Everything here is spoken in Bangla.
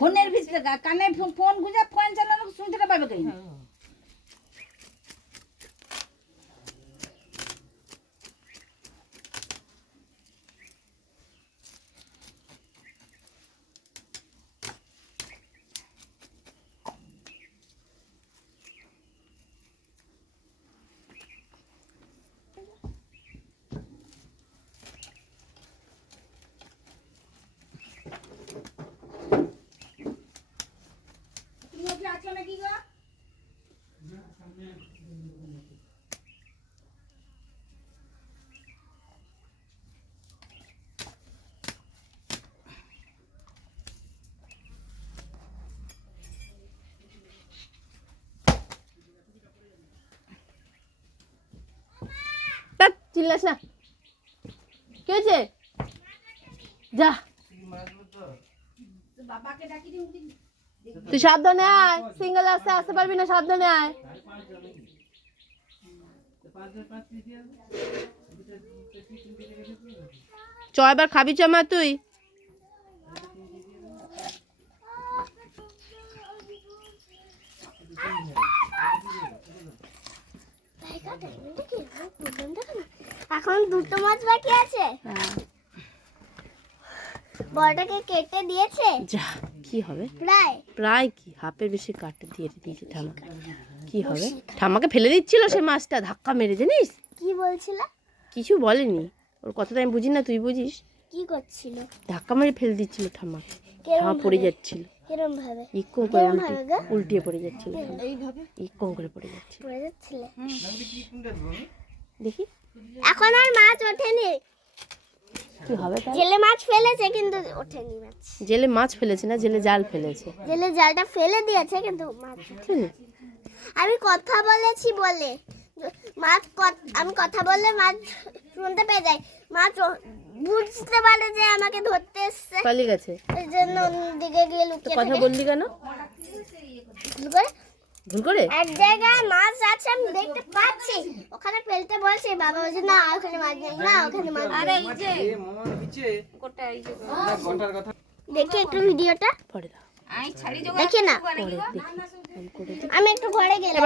ফোনের ভিতরে কানে ফোন গুঁজে ফোন চালানো শুনতে পাবে কেন? চিল্লাস না, কি হয়েছে? যা তুই সাবধানে আয়, সিঙ্গেল আসতে আসতে পারবি না, সাবধানে আয়। চ এবার খাবি চ মা তুই। এখন দুটো মাছ বাকি আছে, বড়টাকে কেটে দিয়েছে। যা কি হবে, প্রায় প্রায় কি হাফের বেশি কাটে দিয়ে দিয়েছে ঠাম্মা। কি হবে, ঠাম্মাকে ফেলে দিচ্ছিল সে মাছটা, ধাক্কা মেরে, জানিস? কি বলছিল? কিছু বলেনি, ওর কথাটা আমি বুঝি না, তুই বুঝিস? কি করছিল? ধাক্কা মেরে ফেলে দিচ্ছিল ঠাম্মাকে, ঠাম্মা পড়ে যাচ্ছিল কিরম ভাবে? ইকো করে উল্টিয়ে পড়ে যাচ্ছিল, এইভাবে ইকো করে পড়ে যাচ্ছিল। পড়ে যাচ্ছিল দেখি এখন আর মাছ ওঠেনি। কি হবে, জেলে মাছ ফেলেছে কিন্তু ওঠেনি মাছ। জেলে মাছ ফেলেছে না, জেলে জাল ফেলেছে। জেলে জালটা ফেলে দিয়েছে কিন্তু মাছ ওঠেনি। আমি কথা বলেছি বলে মাছ, আমি কথা বললে মাছ শুনতে পেয়ে যায়, মাছ বুঝতে পারে যে আমাকে ধরতে এসছে, পালিয়ে গেছে। এই জন্য অন্যদিকে গিয়ে লুকিয়ে কথা বললি কেন? ভুল করে এক জায়গায় মাছ আছে আমি দেখতে পাচ্ছি, ওখানে ফেলতে বলছে, বাবা বলছে না ওখানে মাছ নেই, না ওখানে মাছ নেই। দেখি একটু ভিডিওটা পরে দাও, আই ছাড়ি দেখি না, পরে দেখি, আমি একটু ঘরে গেলাম।